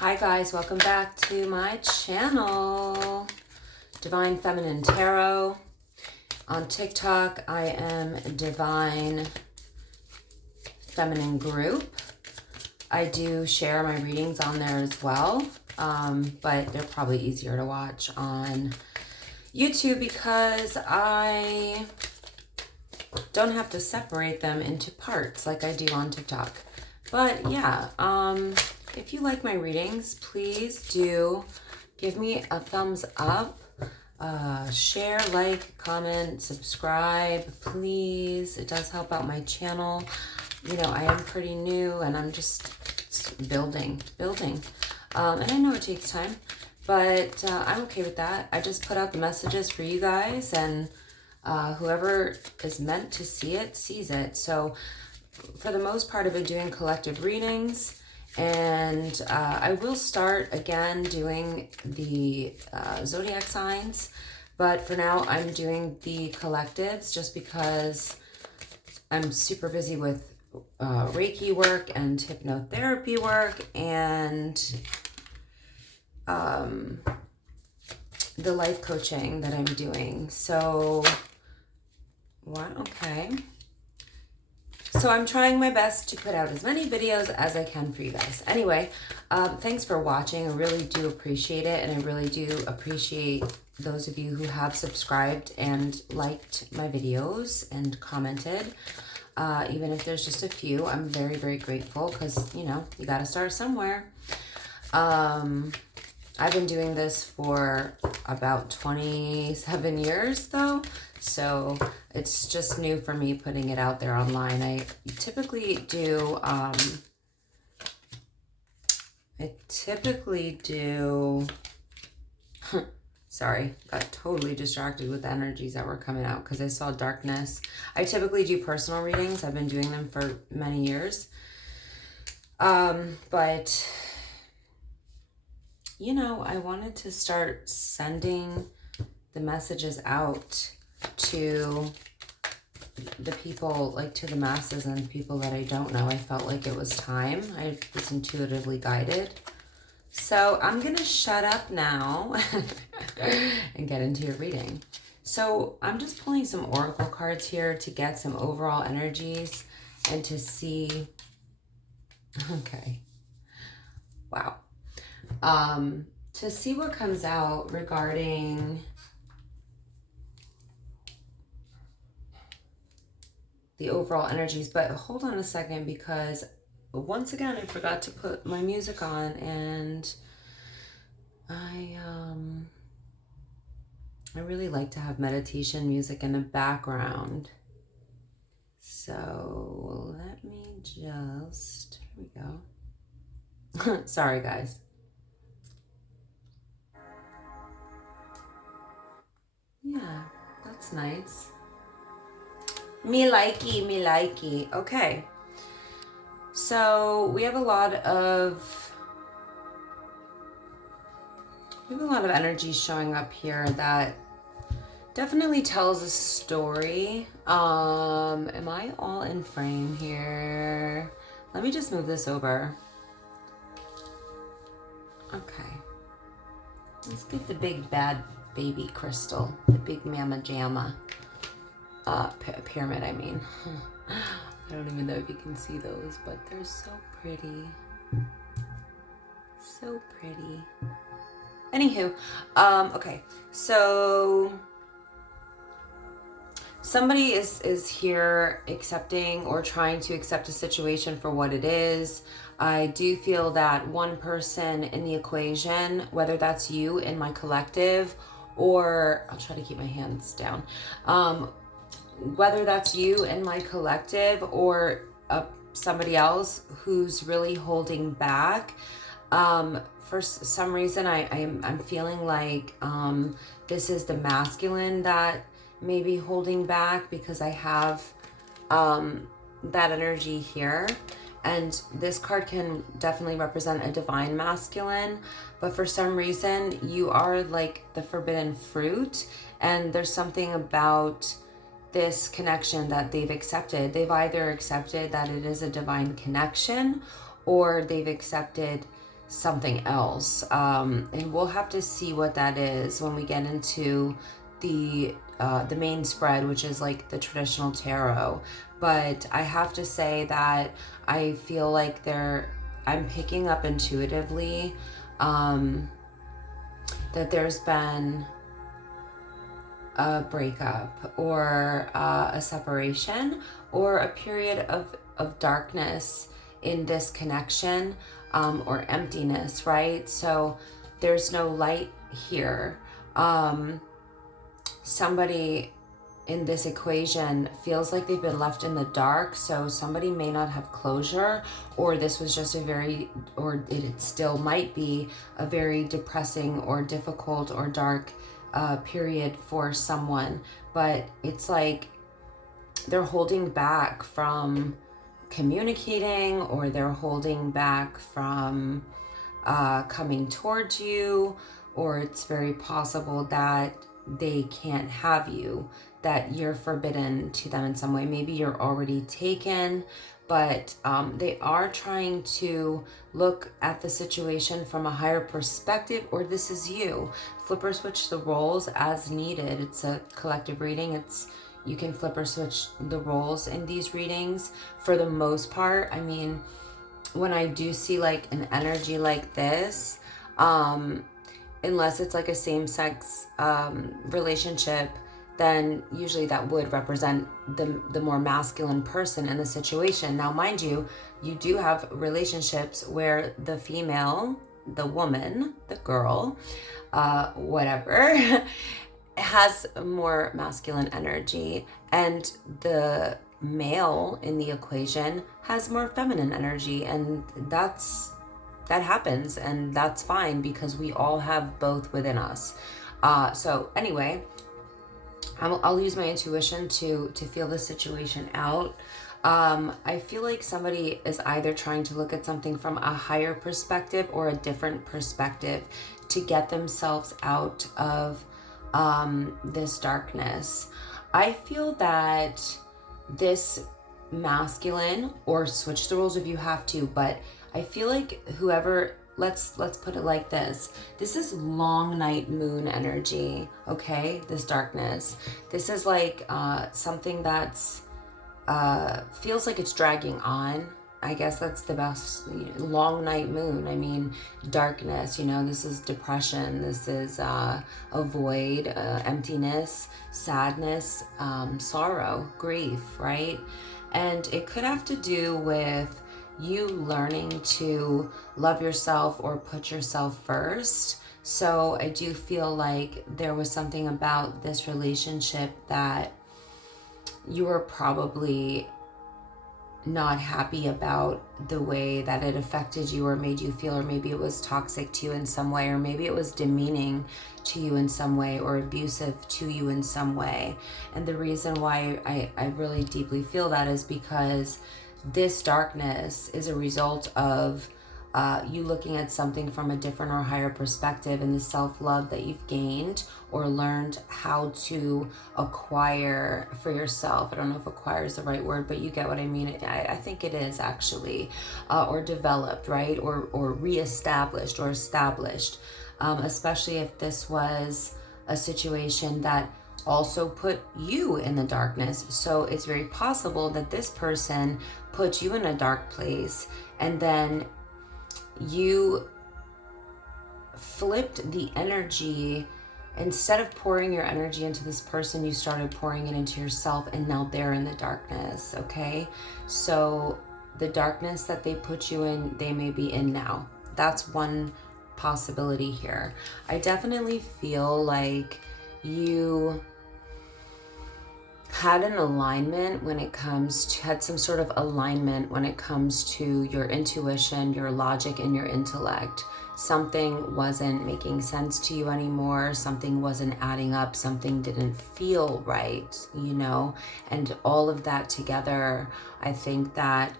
Hi guys, welcome back to my channel, Divine Feminine Tarot. On TikTok, I am Divine Feminine Group. I do share my readings on there as well, but they're probably easier to watch on YouTube because I don't have to separate them into parts like I do on TikTok. But yeah, if you like my readings, please do give me a thumbs up, share, like, comment, subscribe, please. It does help out my channel. You know, I am pretty new and I'm just building. And I know it takes time, but I'm okay with that. I just put out the messages for you guys, and whoever is meant to see it, sees it. So for the most part, I've been doing collective readings, and I will start again doing the zodiac signs, but for now I'm doing the collectives just because I'm super busy with Reiki work and hypnotherapy work and the life coaching that I'm doing. So what? Okay. So I'm trying my best to put out as many videos as I can for you guys. Anyway, thanks for watching. I really do appreciate it, and I really do appreciate those of you who have subscribed and liked my videos and commented. Even if there's just a few, I'm very, very grateful because, you know, you got to start somewhere. I've been doing this for about 27 years though, so it's just new for me putting it out there online. I typically do, sorry, got totally distracted with the energies that were coming out because I saw darkness. I typically do personal readings. I've been doing them for many years. But you know, I wanted to start sending the messages out to the people, like to the masses and people that I don't know. I felt like it was time. I was intuitively guided. So I'm going to shut up now and get into your reading. So I'm just pulling some oracle cards here to get some overall energies and to see. Okay. Wow. To see what comes out regarding the overall energies. But hold on a second, because once again I forgot to put my music on, and I really like to have meditation music in the background. So let me just, here we go. Sorry guys. Yeah, that's nice. Me likey. Okay. So we have a lot of energy showing up here that definitely tells a story. Am I all in frame here? Let me just move this over. Okay. Let's get the big bad baby crystal, the big mama jamma. Pyramid, I mean. I don't even know if you can see those, but they're so pretty. So pretty. Anywho, okay, so somebody is here accepting or trying to accept a situation for what it is. I do feel that one person in the equation, whether that's you in my collective, or I'll try to keep my hands down, whether that's you in my collective or somebody else who's really holding back. For some reason, I'm feeling like this is the masculine that may be holding back, because I have that energy here. And this card can definitely represent a divine masculine, but for some reason you are like the forbidden fruit, and there's something about this connection that they've accepted. They've either accepted that it is a divine connection, or they've accepted something else. And we'll have to see what that is when we get into the main spread, which is like the traditional tarot. But I have to say that I feel like I'm picking up intuitively that there's been a breakup or a separation or a period of darkness in this connection, or emptiness, right? So there's no light here. Somebody in this equation feels like they've been left in the dark, so somebody may not have closure, or this was just or it still might be a very depressing or difficult or dark period for someone. But it's like they're holding back from communicating, or they're holding back from coming towards you, or it's very possible that they can't have you, that you're forbidden to them in some way. Maybe you're already taken, but they are trying to look at the situation from a higher perspective, or this is you. Flip or switch the roles as needed. It's a collective reading. You can flip or switch the roles in these readings for the most part. I mean, when I do see like an energy like this, unless it's like a same-sex relationship, then usually that would represent the more masculine person in the situation. Now, mind you, you do have relationships where the female, the woman, the girl, whatever, has more masculine energy, and the male in the equation has more feminine energy, and that happens, and that's fine because we all have both within us. So anyway, I'll use my intuition to feel the situation out. I feel like somebody is either trying to look at something from a higher perspective or a different perspective to get themselves out of this darkness. I feel that this masculine, or switch the roles if you have to, but I feel like whoever, let's put it like this. This is long night moon energy, okay? This darkness. This is like something that's feels like it's dragging on. I guess that's the best. Long night moon. I mean, darkness, this is depression. This is a void, emptiness, sadness, sorrow, grief, right? And it could have to do with you learning to love yourself or put yourself first. So I do feel like there was something about this relationship that you were probably not happy about the way that it affected you or made you feel, or maybe it was toxic to you in some way, or maybe it was demeaning to you in some way, or abusive to you in some way. And the reason why I really deeply feel that is because this darkness is a result of you looking at something from a different or higher perspective, and the self-love that you've gained or learned how to acquire for yourself. I don't know if acquire is the right word, but you get what I mean. I think it is actually, or developed, right? Or reestablished or established, especially if this was a situation that also put you in the darkness. So it's very possible that this person put you in a dark place, and then you flipped the energy. Instead of pouring your energy into this person, you started pouring it into yourself, and now they're in the darkness, okay? So the darkness that they put you in, they may be in now. That's one possibility here. I definitely feel like you had an alignment when it comes to, had some sort of alignment when it comes to your intuition, your logic, and your intellect. Something wasn't making sense to you anymore. Something wasn't adding up. Something didn't feel right, and all of that together, I think that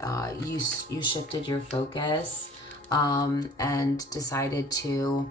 you shifted your focus and decided to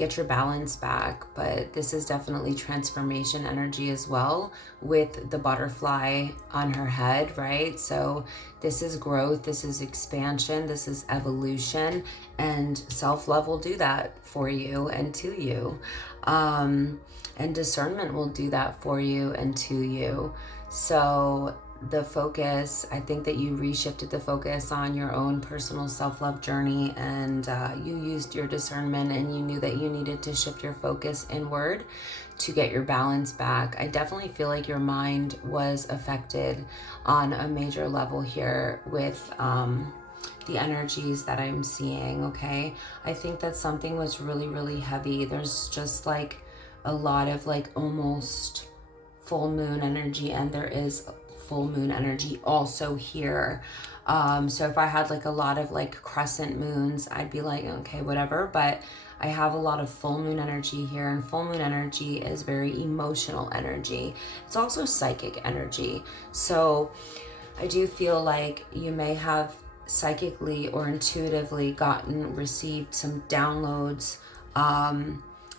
get your balance back. But this is definitely transformation energy as well, with the butterfly on her head, right? So this is growth, this is expansion, this is evolution, and self-love will do that for you and to you. And discernment will do that for you and to you. So the focus, I think that you reshifted the focus on your own personal self-love journey, and you used your discernment, and you knew that you needed to shift your focus inward to get your balance back. I definitely feel like your mind was affected on a major level here with the energies that I'm seeing, okay? I think that something was really, really heavy. There's just like a lot of like almost full moon energy, and there is full moon energy also here. So if I had like a lot of like crescent moons, I'd be like, okay, whatever. But I have a lot of full moon energy here, and full moon energy is very emotional energy. It's also psychic energy. So I do feel like you may have psychically or intuitively received some downloads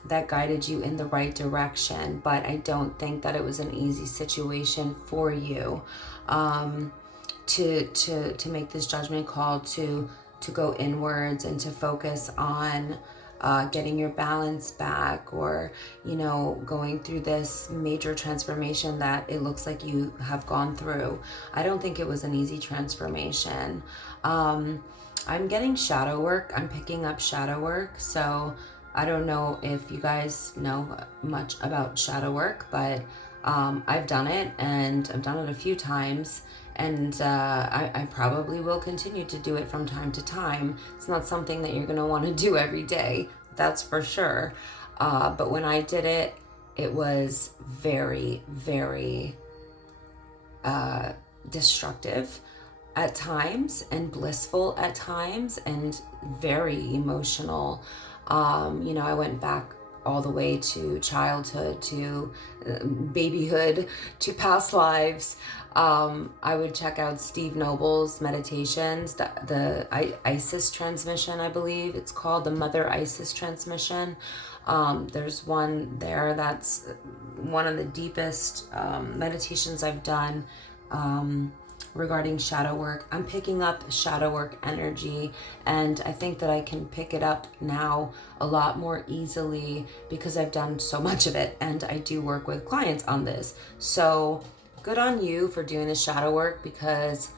that guided you in the right direction, but I don't think that it was an easy situation for you to make this judgment call to go inwards and to focus on getting your balance back, or going through this major transformation that it looks like you have gone through. I don't think it was an easy transformation. I'm getting shadow work. I'm picking up shadow work. So I don't know if you guys know much about shadow work, but I've done it, and I've done it a few times, and I probably will continue to do it from time to time. It's not something that you're going to want to do every day, that's for sure. But when I did it, it was very, very destructive at times, and blissful at times, and very emotional. I went back all the way to childhood, to babyhood, to past lives. I would check out Steve Noble's meditations, the Isis transmission, I believe it's called, the Mother Isis transmission. There's one there that's one of the deepest meditations I've done regarding shadow work. I'm picking up shadow work energy, and I think that I can pick it up now a lot more easily because I've done so much of it, and I do work with clients on this. So good on you for doing the shadow work, because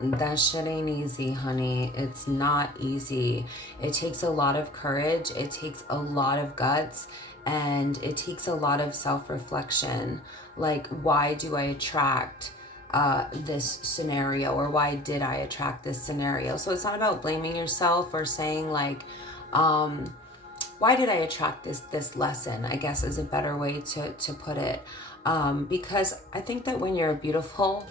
that shit ain't easy, honey. It's not easy. It takes a lot of courage, it takes a lot of guts, and it takes a lot of self-reflection. Like, why do I attract this scenario, or why did I attract this scenario? So it's not about blaming yourself or saying like, why did I attract this lesson, I guess is a better way to put it. Because I think that when you're a beautiful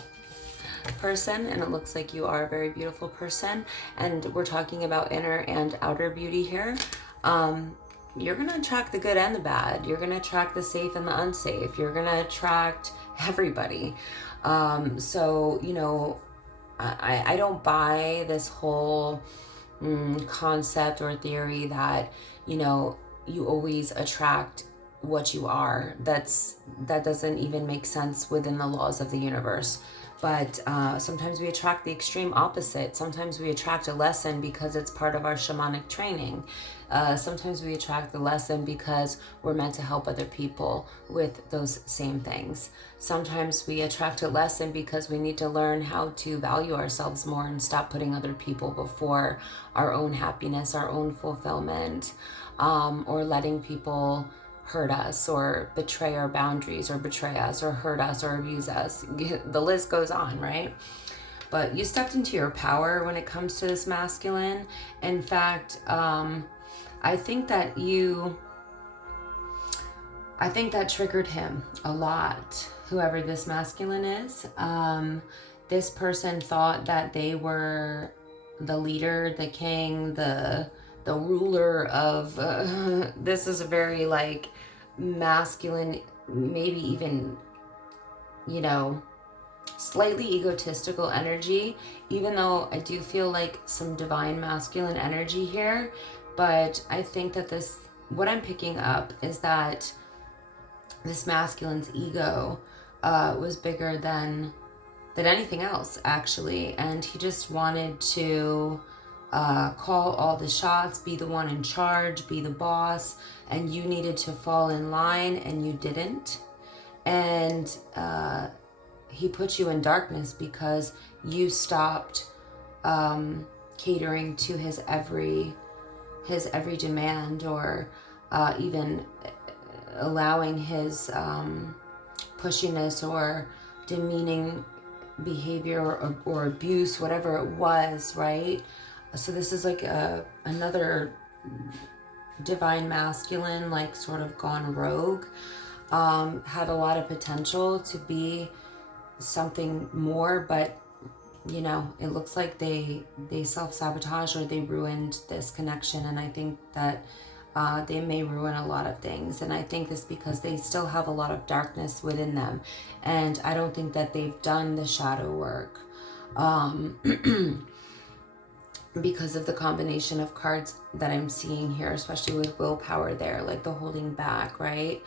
person, and it looks like you are a very beautiful person, and we're talking about inner and outer beauty here, you're going to attract the good and the bad. You're going to attract the safe and the unsafe. You're going to attract everybody. So, I don't buy this whole concept or theory that, you always attract what you are. That doesn't even make sense within the laws of the universe. But sometimes we attract the extreme opposite. Sometimes we attract a lesson because it's part of our shamanic training. Sometimes we attract the lesson because we're meant to help other people with those same things. Sometimes we attract a lesson because we need to learn how to value ourselves more and stop putting other people before our own happiness, our own fulfillment, or letting people hurt us or betray our boundaries or betray us or hurt us or abuse us. The list goes on, right? But you stepped into your power when it comes to this masculine. In fact, I think that triggered him a lot, whoever this masculine is. This person thought that they were the leader, the king, the ruler of, this is a very like masculine, maybe even, slightly egotistical energy, even though I do feel like some divine masculine energy here. But I think that this what I'm picking up is that this masculine's ego was bigger than anything else, actually. And he just wanted to call all the shots, be the one in charge, be the boss, and you needed to fall in line, and you didn't. And he put you in darkness because you stopped catering to his every demand, or even allowing his pushiness or demeaning behavior or abuse, whatever it was, right? So this is like another divine masculine, like sort of gone rogue. Had a lot of potential to be something more, but you know, it looks like they self-sabotage, or they ruined this connection. And I think that they may ruin a lot of things. And I think this because they still have a lot of darkness within them. And I don't think that they've done the shadow work. Because of the combination of cards that I'm seeing here, especially with willpower there, like the holding back, right?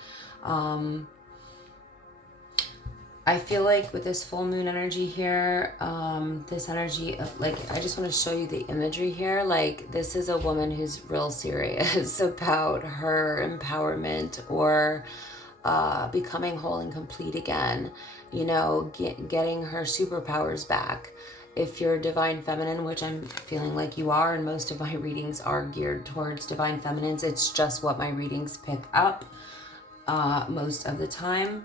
I feel like with this full moon energy here, this energy of, like, I just want to show you the imagery here. Like, this is a woman who's real serious about her empowerment, or becoming whole and complete again, you know, getting her superpowers back. If you're divine feminine, which I'm feeling like you are, and most of my readings are geared towards divine feminines, it's just what my readings pick up most of the time.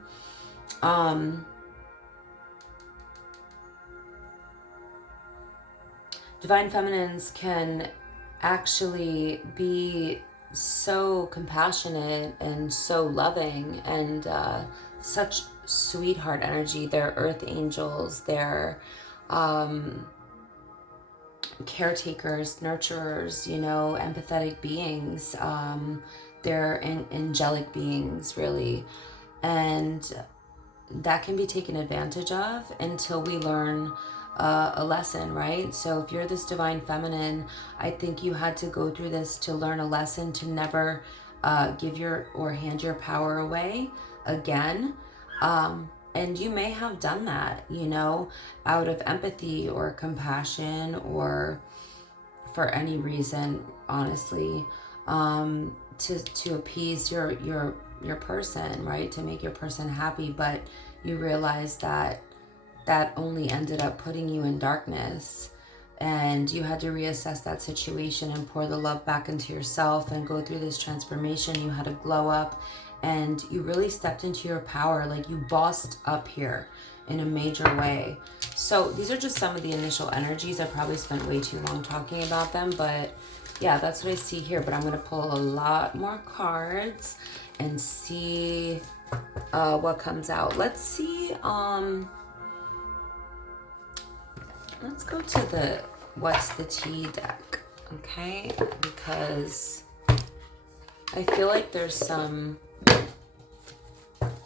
Divine feminines can actually be so compassionate and so loving, and such sweetheart energy. They're earth angels. They're caretakers, nurturers, you know, empathetic beings. They're angelic beings, really. And that can be taken advantage of until we learn a lesson, right? So if you're this divine feminine, I think you had to go through this to learn a lesson, to never give your or hand your power away again. And you may have done that, you know, out of empathy or compassion, or for any reason, honestly, to appease your person, right? To make your person happy. But you realize that only ended up putting you in darkness, and you had to reassess that situation and pour the love back into yourself and go through this transformation. You had to glow up, and you really stepped into your power. Like, you bossed up here in a major way. So these are just some of the initial energies. I probably spent way too long talking about them, but yeah, that's what I see here. But I'm going to pull a lot more cards and see what comes out. Let's see. Let's go to the What's the Tea deck, okay? Because I feel like there's some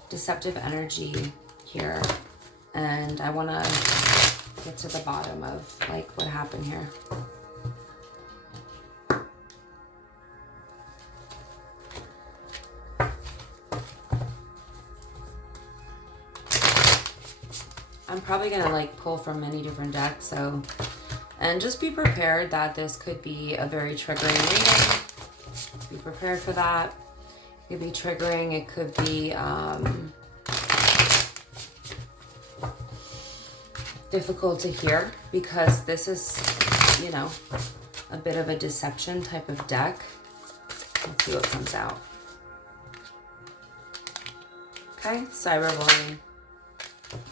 deceptive energy here, and I want to get to the bottom of, like, what happened here. I'm probably gonna like pull from many different decks, so, and just be prepared that this could be a very triggering reading. Be prepared for that. It could be triggering. It could be difficult to hear, because this is, you know, a bit of a deception type of deck. Let's see what comes out. Okay, cyberbullying.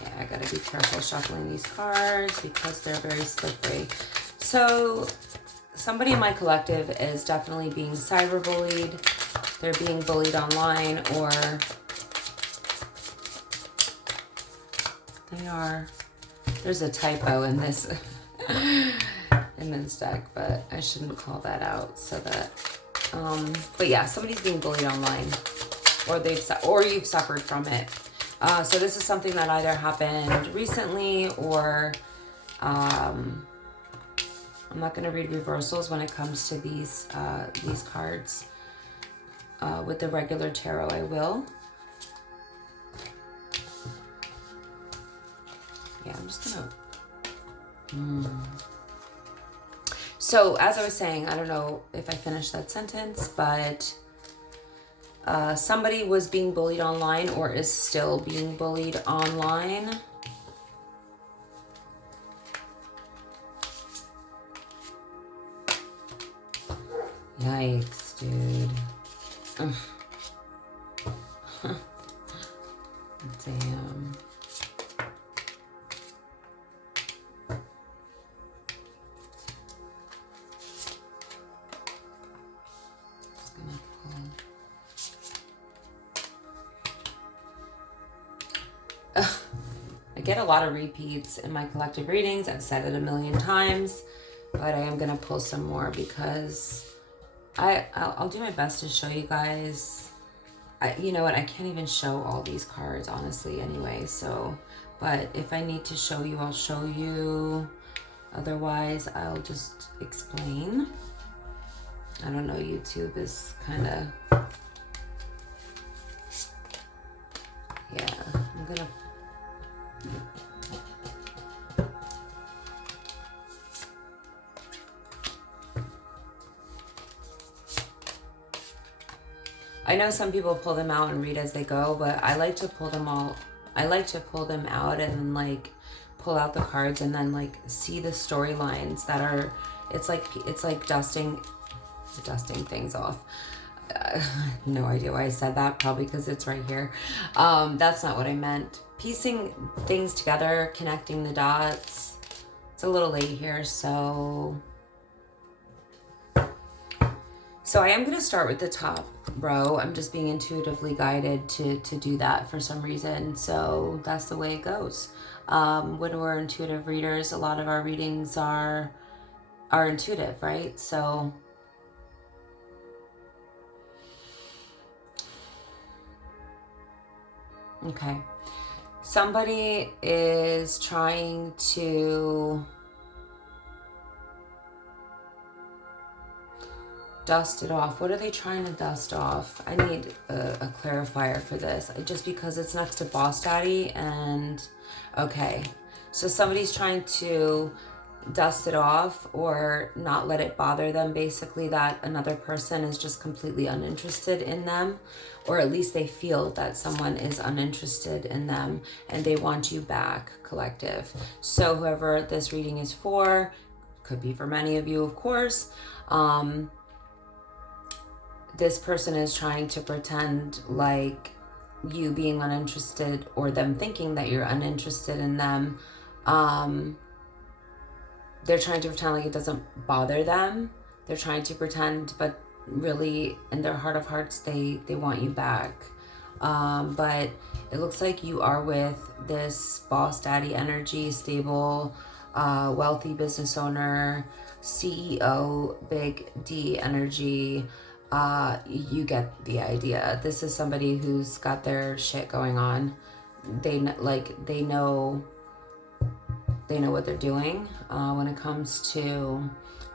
Yeah, I gotta be careful shuffling these cards because they're very slippery. So somebody in my collective is definitely being cyberbullied. They're being bullied online, or they are. There's a typo in this deck, but I shouldn't call that out. So that, but yeah, somebody's being bullied online, or you've suffered from it. So this is something that either happened recently, or I'm not going to read reversals when it comes to these cards. with the regular tarot, I will. Yeah, I'm just gonna... So, as I was saying, I don't know if I finished that sentence, but somebody was being bullied online or is still being bullied online. Yikes, dude. Ugh. Damn. Just gonna pull. Ugh. I get a lot of repeats in my collective readings. I've said it a million times, but I am gonna pull some more because I'll do my best to show you guys. You know what? I can't even show all these cards, honestly, anyway. So, but if I need to show you, I'll show you. Otherwise, I'll just explain. I don't know. YouTube is kind of... Yeah, I'm gonna... I know some people pull them out and read as they go, but I like to pull them all. I like to pull them out and then like pull out the cards and then like see the storylines that are, it's like dusting things off. No idea why I said that, probably because it's right here. That's not what I meant. Piecing things together, connecting the dots. It's a little late here, so I am going to start with the top row. I'm just being intuitively guided to do that for some reason. So that's the way it goes. When we're intuitive readers, a lot of our readings are intuitive, right? So okay. Somebody is trying to dust it off. What are they trying to dust off? I need a clarifier for this, just because it's next to Boss Daddy. And okay, so somebody's trying to dust it off or not let it bother them, basically, that another person is just completely uninterested in them, or at least they feel that someone is uninterested in them and they want you back, collective. So whoever this reading is for, could be for many of you, of course. This person is trying to pretend like you being uninterested, or them thinking that you're uninterested in them. They're trying to pretend like it doesn't bother them. They're trying to pretend, but really in their heart of hearts, they want you back. But it looks like you are with this boss daddy energy, stable, wealthy business owner, CEO, big D energy. You get the idea. This is somebody who's got their shit going on. They know what they're doing when it comes to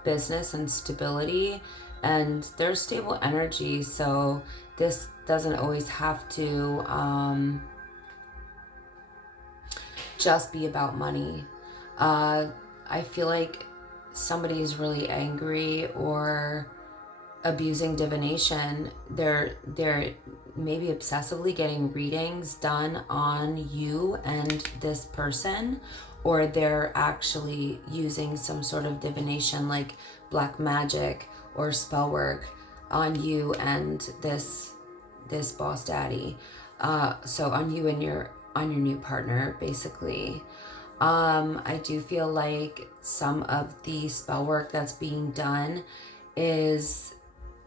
business and stability, and they're stable energy. So this doesn't always have to just be about money. I feel like somebody is really angry or abusing divination. They're maybe obsessively getting readings done on you and this person, or they're actually using some sort of divination like black magic or spell work on you and this boss daddy. So on you and your new partner, basically. I do feel like some of the spell work that's being done is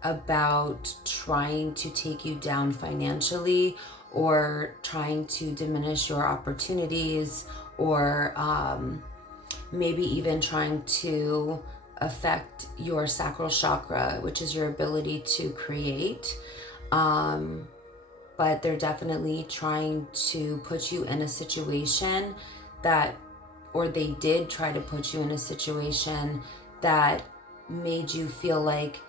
about trying to take you down financially, or trying to diminish your opportunities, or maybe even trying to affect your sacral chakra, which is your ability to create. But they're definitely trying to put you in a situation that, or they did try to put you in a situation that made you feel like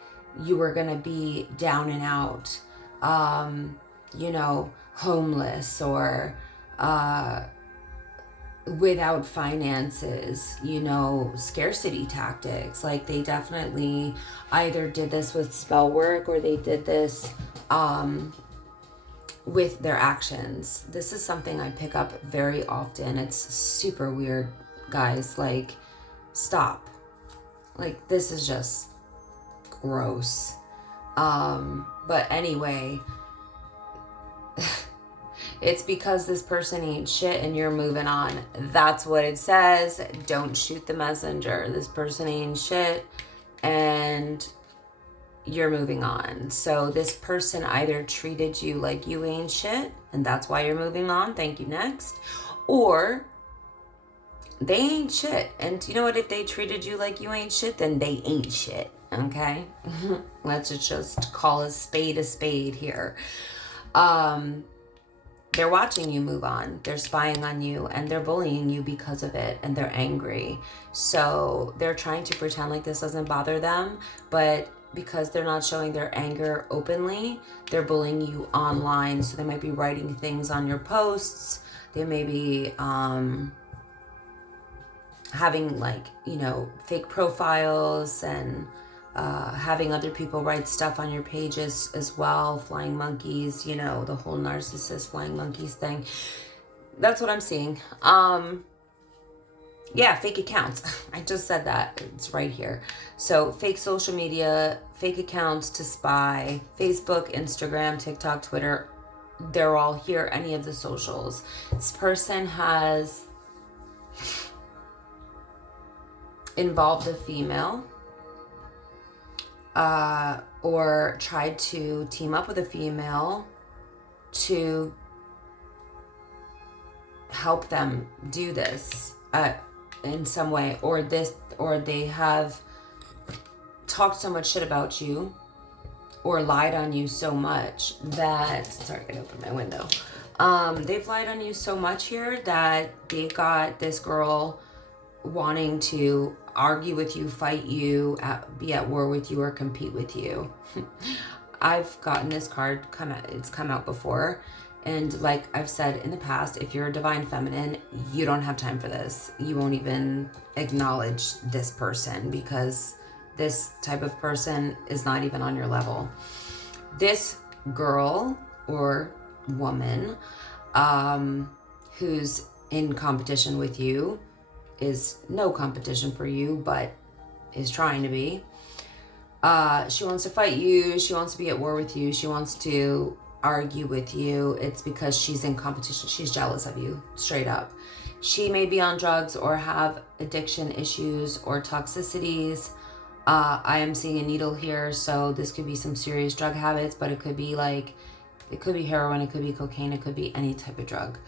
you were going to be down and out. you know, homeless or without finances, you know, scarcity tactics. Like they definitely either did this with spell work or they did this with their actions. This is something I pick up very often. It's super weird, guys. Like, stop. Like, this is just gross. But anyway, it's because this person ain't shit and you're moving on. That's what it says. Don't shoot the messenger. This person ain't shit and you're moving on. So this person either treated you like you ain't shit and that's why you're moving on. Thank you, next. Or they ain't shit. And you know what? If they treated you like you ain't shit, then they ain't shit. Okay? Let's just call a spade here. They're watching you move on. They're spying on you and they're bullying you because of it and they're angry. So they're trying to pretend like this doesn't bother them, but because they're not showing their anger openly, they're bullying you online. So they might be writing things on your posts. They may be having, like, you know, fake profiles and having other people write stuff on your pages as well. Flying monkeys, you know, the whole narcissist flying monkeys thing. That's what I'm seeing. Yeah, fake accounts. I just said that. It's right here. So fake social media, fake accounts to spy, Facebook, Instagram, TikTok, Twitter. They're all here, any of the socials. This person has involved a female or tried to team up with a female to help them do this in some way, or they have talked so much shit about you or lied on you so much that, sorry, I gotta open my window. They've lied on you so much here that they got this girl wanting to argue with you, fight you, be at war with you, or compete with you. I've gotten this card, it's come out before. And like I've said in the past, if you're a divine feminine, you don't have time for this. You won't even acknowledge this person because this type of person is not even on your level. This girl or woman who's in competition with you is no competition for you, but is trying to be. She wants to fight you. She wants to be at war with you. She wants to argue with you. It's because she's in competition. She's jealous of you, straight up. She may be on drugs or have addiction issues or toxicities. I am seeing a needle here, so this could be some serious drug habits, but it could be heroin, it could be cocaine, it could be any type of drug.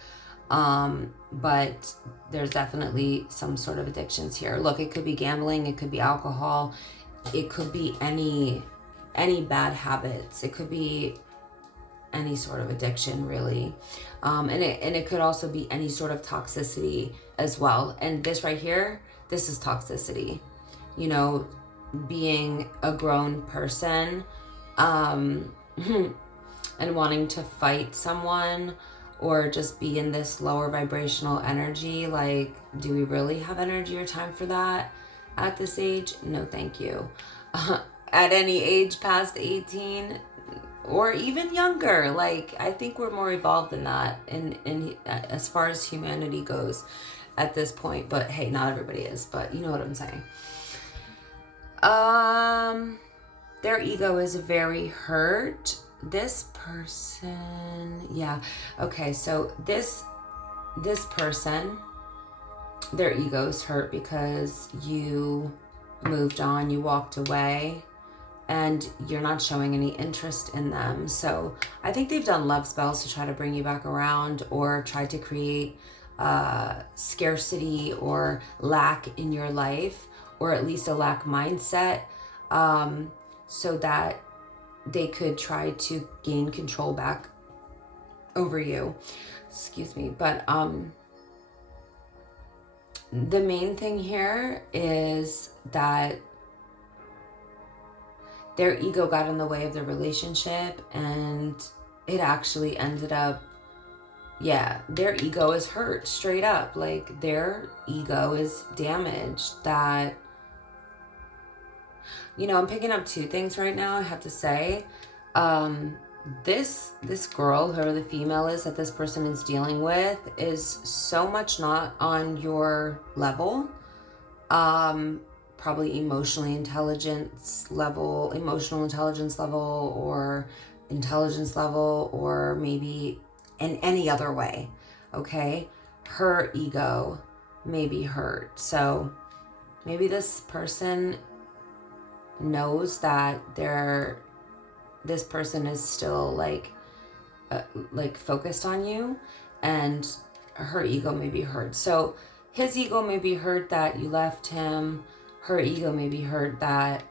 But there's definitely some sort of addictions here. Look, it could be gambling, it could be alcohol, it could be any bad habits, it could be any sort of addiction, really. And it could also be any sort of toxicity as well. And this right here, this is toxicity. You know, being a grown person and wanting to fight someone or just be in this lower vibrational energy. Like, do we really have energy or time for that at this age? No, thank you. At any age past 18 or even younger, like, I think we're more evolved than that in as far as humanity goes at this point. But hey, not everybody is, but you know what I'm saying. Their ego is very hurt. This person, yeah. Okay, so this person, their ego's hurt because you moved on, you walked away, and you're not showing any interest in them. So I think they've done love spells to try to bring you back around or try to create scarcity or lack in your life, or at least a lack mindset, so that they could try to gain control back over you. Excuse me. But the main thing here is that their ego got in the way of the relationship, and it actually ended up, yeah, their ego is hurt straight up. Like, their ego is damaged. That, you know, I'm picking up two things right now, I have to say. This girl, whoever the female is that this person is dealing with, is so much not on your level. Probably emotional intelligence level, or intelligence level, or maybe in any other way. Okay, her ego may be hurt. So maybe this person knows that this person is still like focused on you, and her ego may be hurt. So his ego may be hurt that you left him. Her ego may be hurt that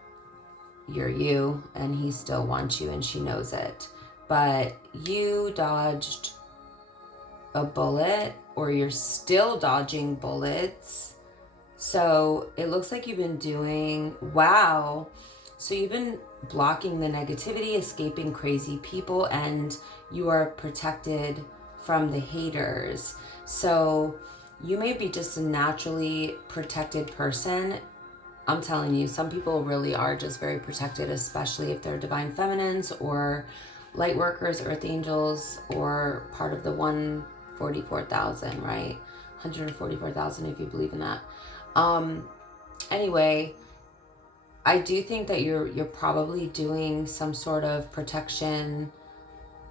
you're you and he still wants you, and she knows it. But you dodged a bullet, or you're still dodging bullets. So it looks like you've been doing, wow. So you've been blocking the negativity, escaping crazy people, and you are protected from the haters. So you may be just a naturally protected person. I'm telling you, some people really are just very protected, especially if they're divine feminines or light workers, earth angels, or part of the 144,000, right? 144,000 if you believe in that. Anyway, I do think that you're probably doing some sort of protection,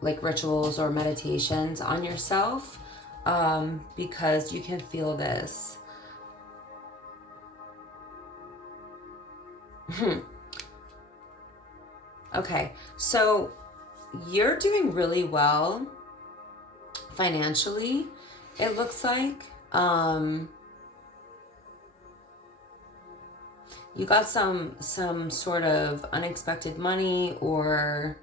like rituals or meditations on yourself, because you can feel this. Okay, so you're doing really well financially, it looks like. You got some sort of unexpected money, or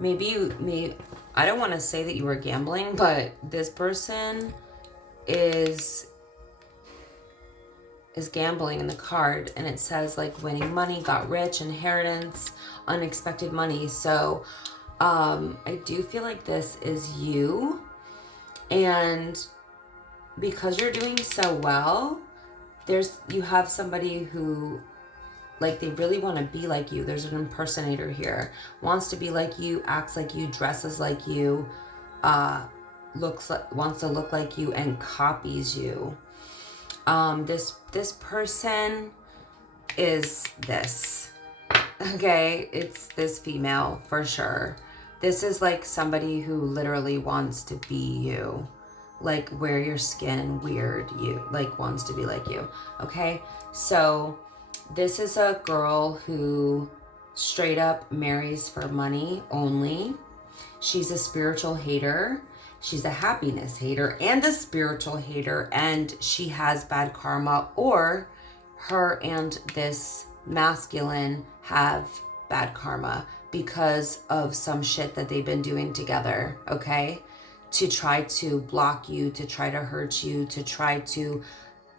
maybe I don't want to say that you were gambling, but this person is gambling in the card, and it says like winning money, got rich, inheritance, unexpected money. So I do feel like this is you, and because you're doing so well, you have somebody who, like, they really want to be like you. There's an impersonator here, wants to be like you, acts like you, dresses like you, wants to look like you, and copies you. This person is this. Okay, it's this female for sure. This is like somebody who literally wants to be you. Like, wear your skin weird, you like wants to be like you. Okay, so this is a girl who straight up marries for money only. She's a spiritual hater. She's a happiness hater and a spiritual hater, and she has bad karma, or her and this masculine have bad karma because of some shit that they've been doing together, okay? To try to block you, to try to hurt you, to try to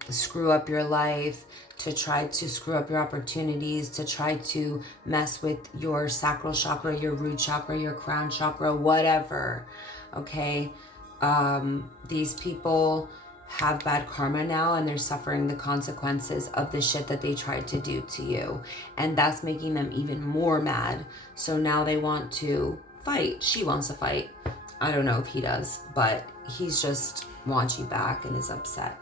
screw up your life, to try to screw up your opportunities, to try to mess with your sacral chakra, your root chakra, your crown chakra, whatever. Okay, these people have bad karma now, and they're suffering the consequences of the shit that they tried to do to you, and that's making them even more mad. So now they want to fight. She wants to fight. I don't know if he does, but he's just wants you back and is upset.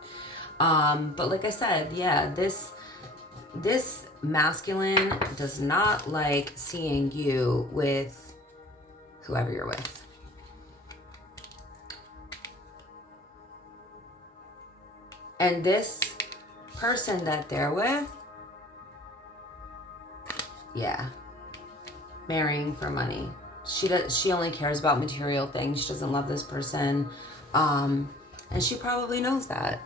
But like I said, yeah, this masculine does not like seeing you with whoever you're with. And this person that they're with, yeah, marrying for money. She only cares about material things. She doesn't love this person. And she probably knows that.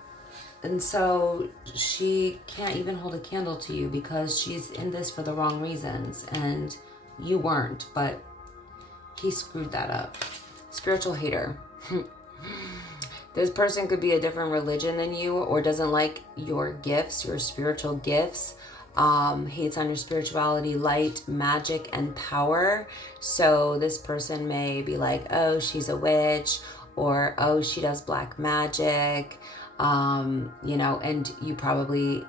And so she can't even hold a candle to you because she's in this for the wrong reasons. And you weren't, but he screwed that up. Spiritual hater. This person could be a different religion than you, or doesn't like your gifts, your spiritual gifts. hates on your spirituality, light, magic, and power. So this person may be like, oh, she's a witch, or oh, she does black magic, you know, and you probably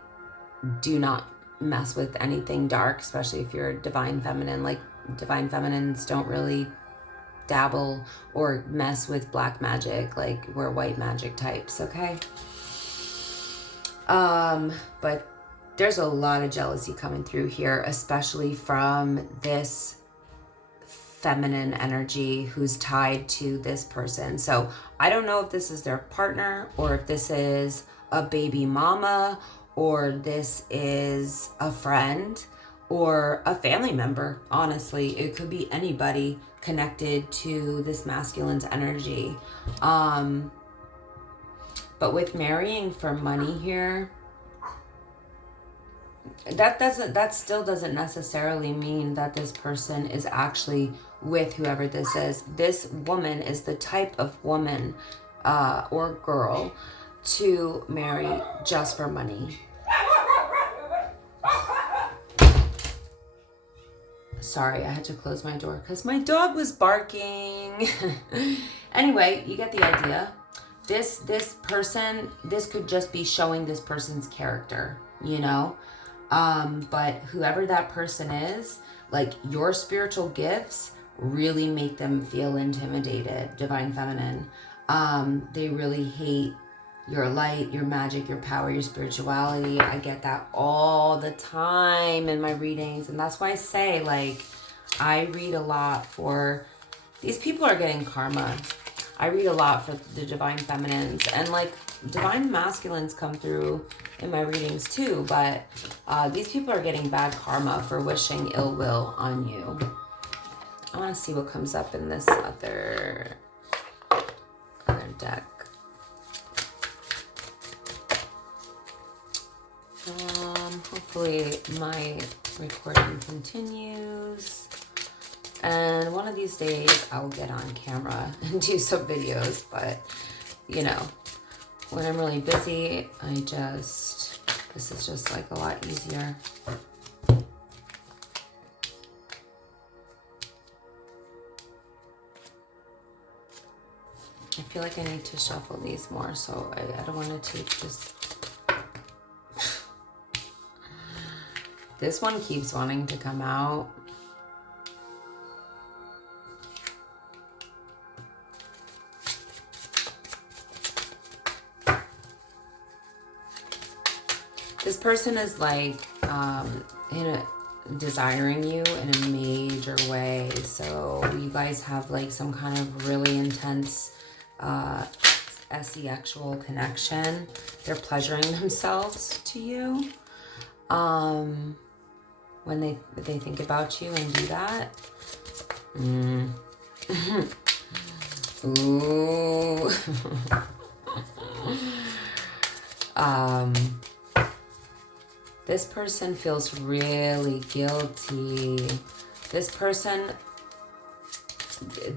do not mess with anything dark, especially if you're divine feminine. Like, divine feminines don't really dabble or mess with black magic, like we're white magic types, okay? But there's a lot of jealousy coming through here, especially from this feminine energy who's tied to this person. So I don't know if this is their partner, or if this is a baby mama, or this is a friend or a family member. Honestly, it could be anybody connected to this masculine's energy. But with marrying for money here, that still doesn't necessarily mean that this person is actually with whoever this is. This woman is the type of woman or girl to marry just for money. Sorry, I had to close my door because my dog was barking. Anyway, you get the idea. This person, this could just be showing this person's character, you know? But whoever that person is, like, your spiritual gifts really make them feel intimidated, divine feminine. They really hate your light, your magic, your power, your spirituality. I get that all the time in my readings. And that's why I say, like, I read a lot for, these people are getting karma. I read a lot for the divine feminines, and like divine masculines come through in my readings too, but these people are getting bad karma for wishing ill will on you. I want to see what comes up in this other deck. Hopefully my recording continues, and one of these days I'll get on camera and do some videos, but you know, when I'm really busy, this is just like a lot easier. I feel like I need to shuffle these more, so I don't want to just... This one keeps wanting to come out. This person is like desiring you in a major way. So you guys have like some kind of really intense sexual connection. They're pleasuring themselves to you. When they think about you and do that. Ooh. This person feels really guilty. This person,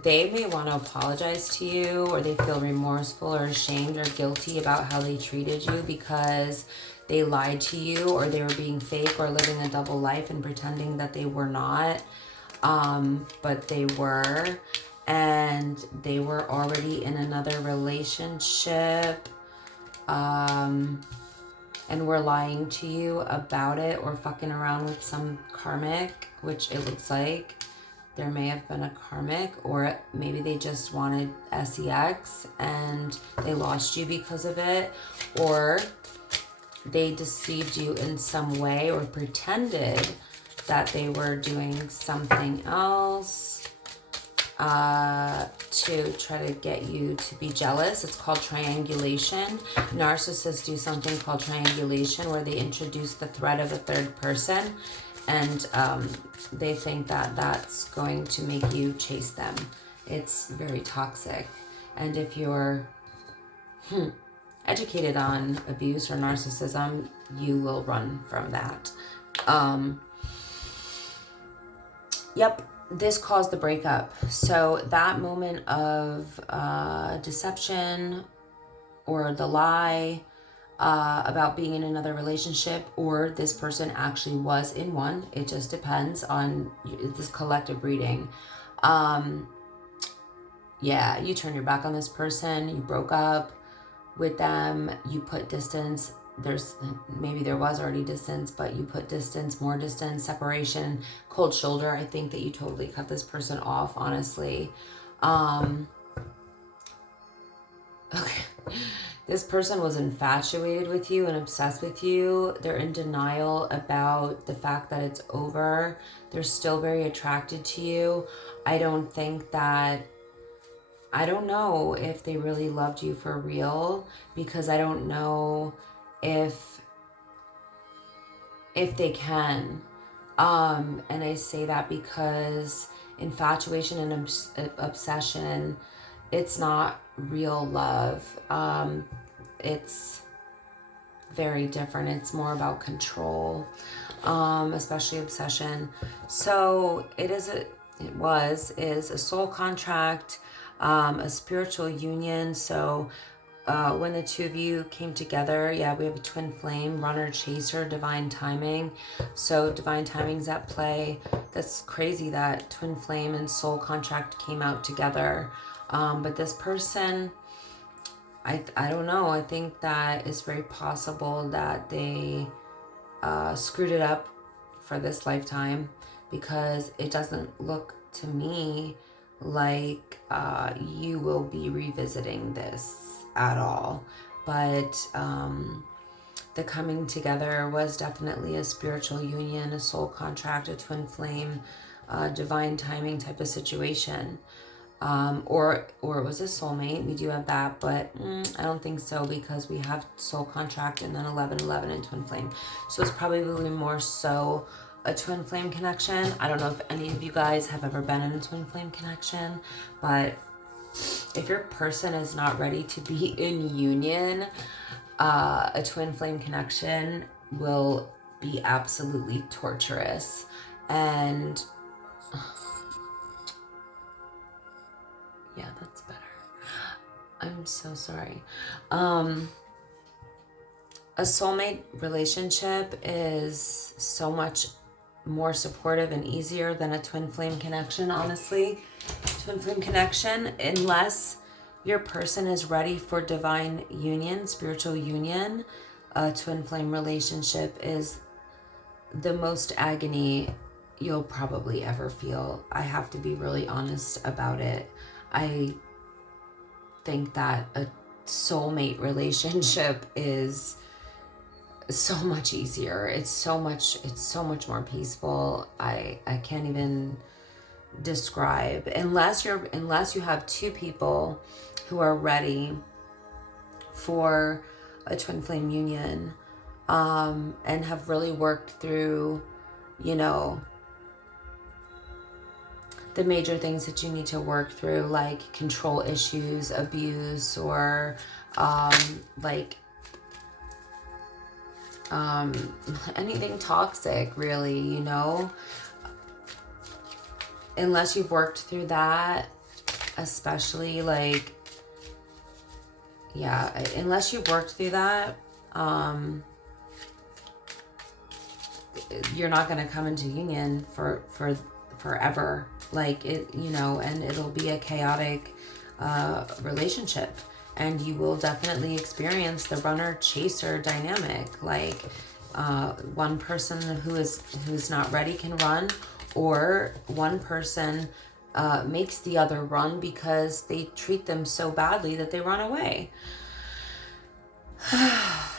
they may want to apologize to you, or they feel remorseful or ashamed or guilty about how they treated you because they lied to you, or they were being fake or living a double life and pretending that they were not, but they were, and they were already in another relationship, and were lying to you about it, or fucking around with some karmic, which it looks like there may have been a karmic, or maybe they just wanted sex and they lost you because of it, or they deceived you in some way or pretended that they were doing something else to try to get you to be jealous. It's called triangulation. Narcissists do something called triangulation, where they introduce the threat of a third person, and they think that that's going to make you chase them. It's very toxic. And if you're educated on abuse or narcissism, you will run from that. Yep, this caused the breakup. So that moment of deception or the lie, about being in another relationship, or this person actually was in one. It just depends on this collective reading. Yeah, you turn your back on this person, you broke up with them, you put distance. Maybe there was already distance, but you put distance, more distance, separation, cold shoulder. I think that you totally cut this person off, honestly. Okay. This person was infatuated with you and obsessed with you. They're in denial about the fact that it's over. They're still very attracted to you. I don't know if they really loved you for real, because I don't know if they can. And I say that because infatuation and obsession, it's not real love. It's very different. It's more about control, especially obsession. So is a soul contract, a spiritual union. So when the two of you came together, yeah, we have a twin flame, runner, chaser, divine timing. So divine timing's at play. That's crazy that twin flame and soul contract came out together. But this person, I don't know. I think that it's very possible that they screwed it up for this lifetime, because it doesn't look to me like you will be revisiting this at all. But the coming together was definitely a spiritual union, a soul contract, a twin flame, divine timing type of situation. Or it was a soulmate. We do have that, but I don't think so, because we have soul contract and then 1111 and twin flame. So it's probably more so a twin flame connection. I don't know if any of you guys have ever been in a twin flame connection, but if your person is not ready to be in union, a twin flame connection will be absolutely torturous. And yeah, that's better. I'm so sorry. A soulmate relationship is so much more supportive and easier than a twin flame connection, honestly. Twin flame connection, unless your person is ready for divine union, spiritual union, a twin flame relationship is the most agony you'll probably ever feel. I have to be really honest about it. I think that a soulmate relationship is so much easier. It's so much more peaceful. I can't even describe, unless you have two people who are ready for a twin flame union, and have really worked through, the major things that you need to work through, like control issues, abuse, or anything toxic, really, unless you've worked through that, especially unless you've worked through that, you're not going to come into union for forever, and it'll be a chaotic relationship, and you will definitely experience the runner chaser dynamic, one person who's not ready can run, or one person makes the other run because they treat them so badly that they run away.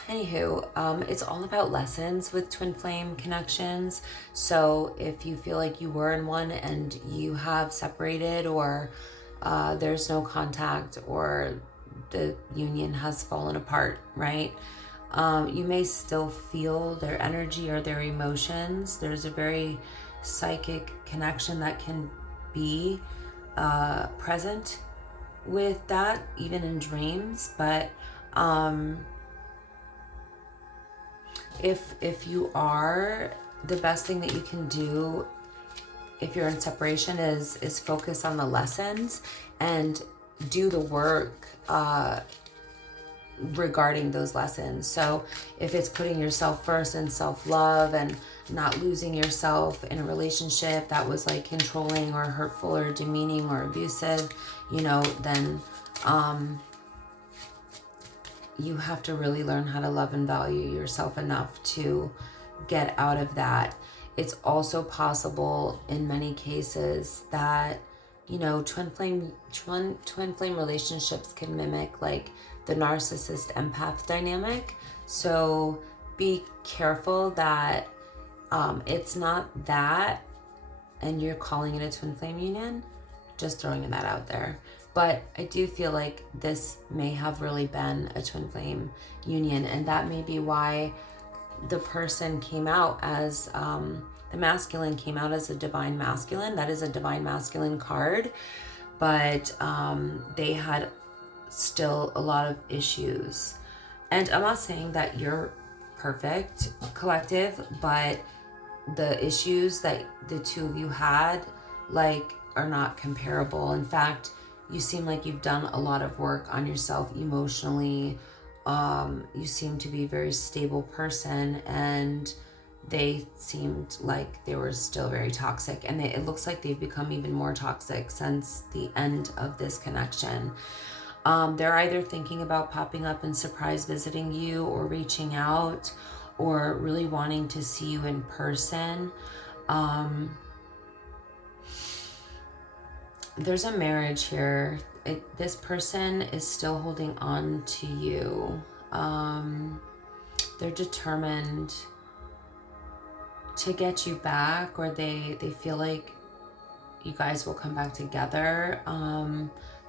Anywho, it's all about lessons with twin flame connections. So if you feel like you were in one and you have separated, or there's no contact, or the union has fallen apart, right? You may still feel their energy or their emotions. There's a very psychic connection that can be present with that, even in dreams. But if you are, the best thing that you can do if you're in separation is focus on the lessons and do the work regarding those lessons. So if it's putting yourself first and self-love and not losing yourself in a relationship that was like controlling or hurtful or demeaning or abusive, then you have to really learn how to love and value yourself enough to get out of that. It's also possible in many cases that, twin flame relationships can mimic like the narcissist empath dynamic. So be careful that it's not that and you're calling it a twin flame union. Just throwing that out there. But I do feel like this may have really been a twin flame union, and that may be why the person came out as, the masculine came out as a divine masculine. That is a divine masculine card, but they had still a lot of issues. And I'm not saying that you're perfect, collective, but the issues that the two of you had, like, are not comparable. In fact, you seem like you've done a lot of work on yourself emotionally. You seem to be a very stable person, and they seemed like they were still very toxic, and it looks like they've become even more toxic since the end of this connection. They're either thinking about popping up and surprise visiting you, or reaching out, or really wanting to see you in person. There's a marriage here. This person is still holding on to you. They're determined to get you back, or they feel like you guys will come back together.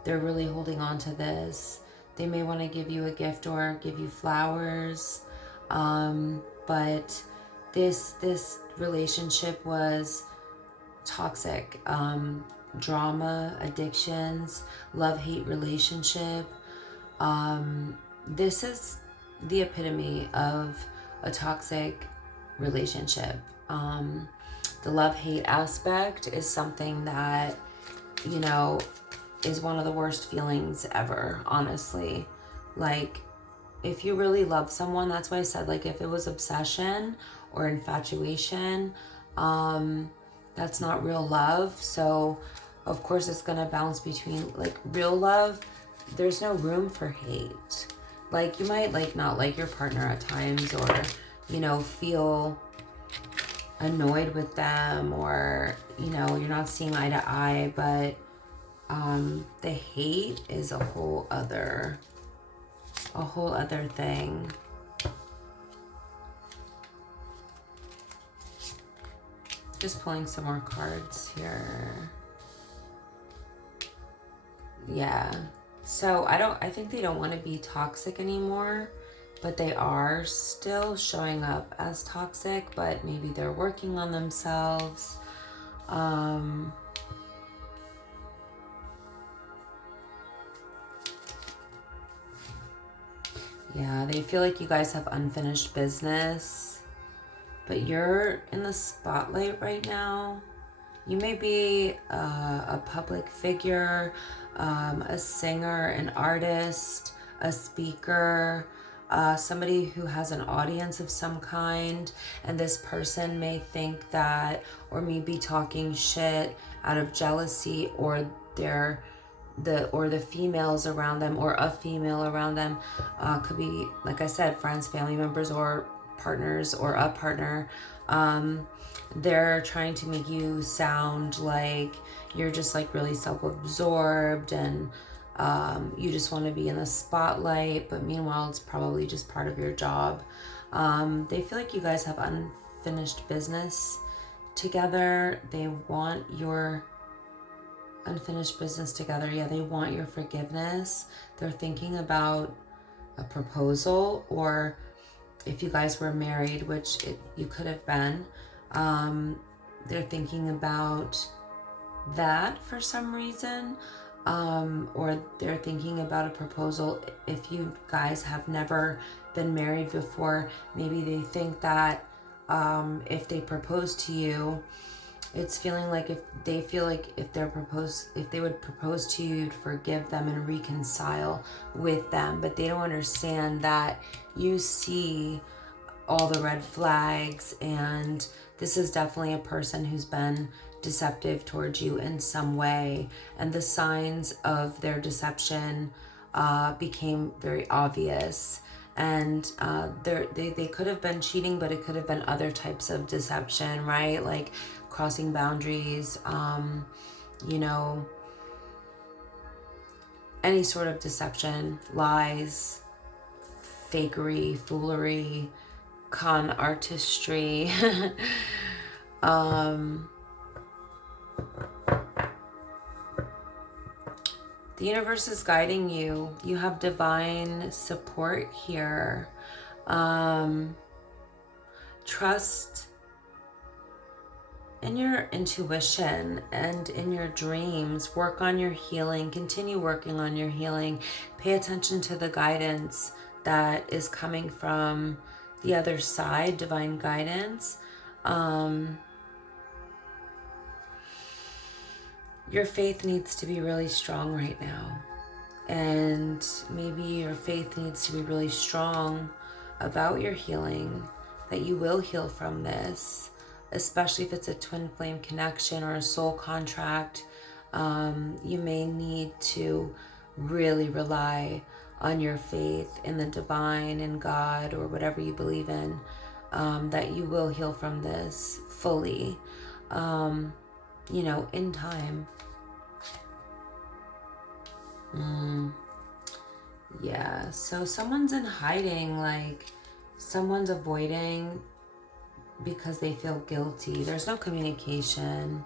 They're really holding on to this. They may want to give you a gift or give you flowers. But this relationship was toxic. Drama, addictions, love-hate relationship. This is the epitome of a toxic relationship. The love-hate aspect is something that, is one of the worst feelings ever, honestly. Like, if you really love someone, that's why I said, like, if it was obsession or infatuation, that's not real love. So of course it's gonna bounce between, like, real love. There's no room for hate. Like, you might not like your partner at times, or feel annoyed with them, or you're not seeing eye to eye, but the hate is a whole other thing. Just pulling some more cards here. Yeah. So I think they don't want to be toxic anymore, but they are still showing up as toxic, but maybe they're working on themselves. Yeah, they feel like you guys have unfinished business, but you're in the spotlight right now. You may be a public figure, a singer, an artist, a speaker, somebody who has an audience of some kind, and this person may think that, or may be talking shit out of jealousy, or the females around them, or a female around them, could be, like I said, friends, family members, or partners, or a partner. They're trying to make you sound like you're just like really self-absorbed, and you just want to be in the spotlight, but meanwhile it's probably just part of your job. They feel like you guys have unfinished business together. They want your unfinished business together. Yeah, they want your forgiveness. They're thinking about a proposal, or if you guys were married, which you could have been, they're thinking about that for some reason, or they're thinking about a proposal. If you guys have never been married before, maybe they think that if they propose to you, It's feeling like if they would propose to you, you'd forgive them and reconcile with them, but they don't understand that you see all the red flags, and this is definitely a person who's been deceptive towards you in some way, and the signs of their deception became very obvious. And they could have been cheating, but it could have been other types of deception, right? Like crossing boundaries, you know, any sort of deception, lies, fakery, foolery, con artistry. The universe is guiding you. You have divine support here. Trust in your intuition and in your dreams. Work on your healing. Continue working on your healing. Pay attention to the guidance that is coming from the other side, divine guidance. Your faith needs to be really strong right now. And maybe your faith needs to be really strong about your healing, that you will heal from this, especially if it's a twin flame connection or a soul contract. You may need to really rely on your faith in the divine and God or whatever you believe in, that you will heal from this fully, you know, in time. Yeah, so someone's in hiding, like someone's avoiding because they feel guilty. There's no communication.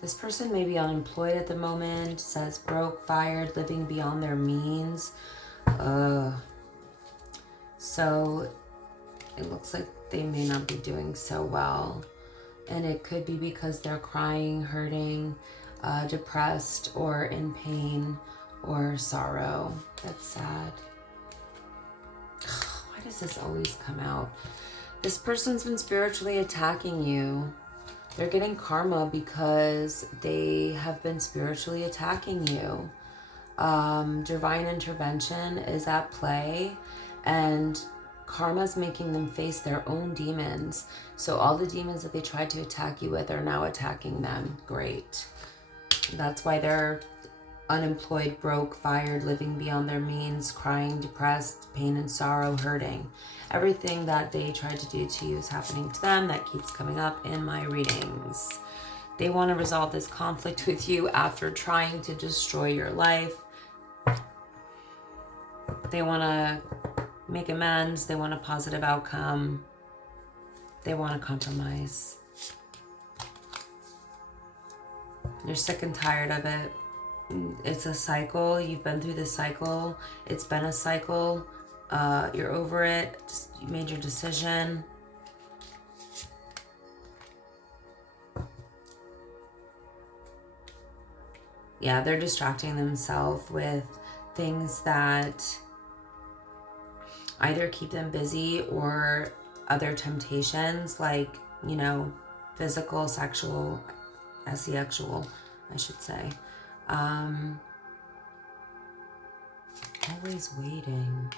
This person may be unemployed at the moment, says broke, fired, living beyond their means. So it looks like they may not be doing so well. And it could be because they're crying, hurting, depressed, or in pain or sorrow. That's sad. Why does this always come out? This person's been spiritually attacking you. They're getting karma because they have been spiritually attacking you. Divine intervention is at play, and karma's making them face their own demons. So all the demons that they tried to attack you with are now attacking them. Great. That's why they're unemployed, broke, fired, living beyond their means, crying, depressed, pain and sorrow, hurting. Everything that they tried to do to you is happening to them. That keeps coming up in my readings. They want to resolve this conflict with you after trying to destroy your life. They want to make amends. They want a positive outcome. They want to compromise. You're sick and tired of it. It's a cycle. You've been through this cycle. It's been a cycle. You're over it. You made your decision. Yeah, they're distracting themselves with things that either keep them busy or other temptations, like, you know, physical, sexual, sexual, I should say. Always waiting.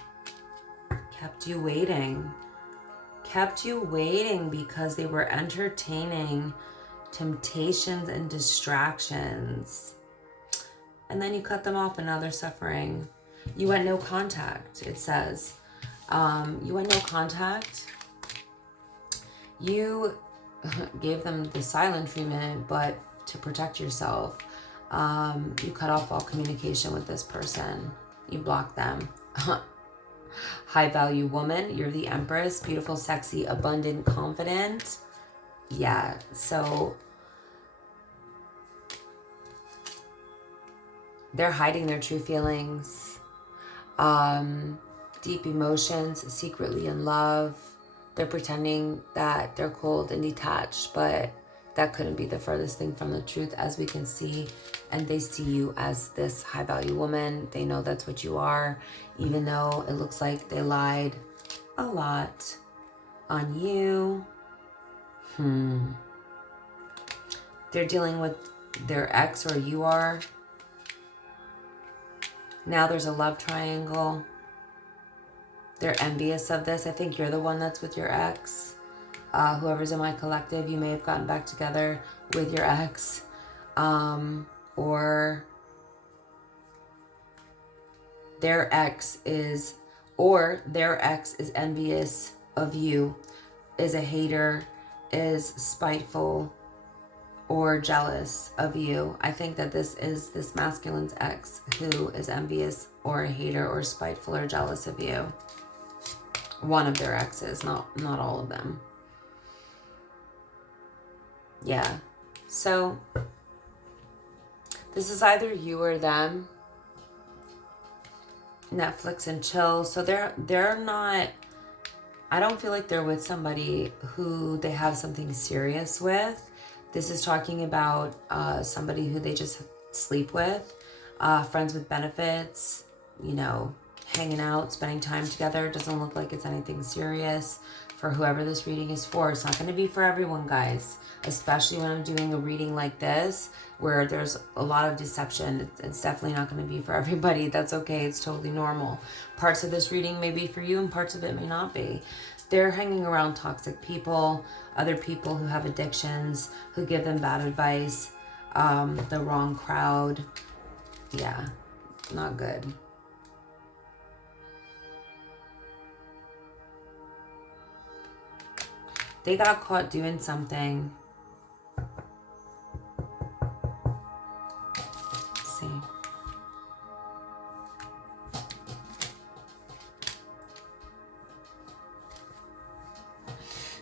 Kept you waiting. Kept you waiting because they were entertaining temptations and distractions. And then you cut them off and now they're suffering. You went no contact, it says. You went no contact. You gave them the silent treatment, but to protect yourself, you cut off all communication with this person. You blocked them. High value woman, you're the Empress, beautiful, sexy, abundant, confident. Yeah, so they're hiding their true feelings, deep emotions, secretly in love. They're pretending that they're cold and detached, but that couldn't be the furthest thing from the truth, as we can see. And they see you as this high value woman. They know that's what you are, even though it looks like they lied a lot on you. They're dealing with their ex, or you are. Now there's a love triangle. They're envious of this. I think you're the one that's with your ex. Whoever's in my collective, you may have gotten back together with your ex. Or their ex is envious of you, is a hater, is spiteful, or jealous of you. I think that this is this masculine's ex who is envious or a hater or spiteful or jealous of you. One of their exes, not all of them. Yeah. So this is either you or them. Netflix and chill. So they're not, I don't feel like they're with somebody who they have something serious with. This is talking about somebody who they just sleep with, friends with benefits, you know, hanging out, spending time together. Doesn't look like it's anything serious for whoever this reading is for. It's not going to be for everyone, guys, especially when I'm doing a reading like this where there's a lot of deception. It's definitely not going to be for everybody. That's okay. It's totally normal. Parts of this reading may be for you and parts of it may not be. They're hanging around toxic people, other people who have addictions, who give them bad advice, the wrong crowd. Yeah, not good. They got caught doing something. Let's see.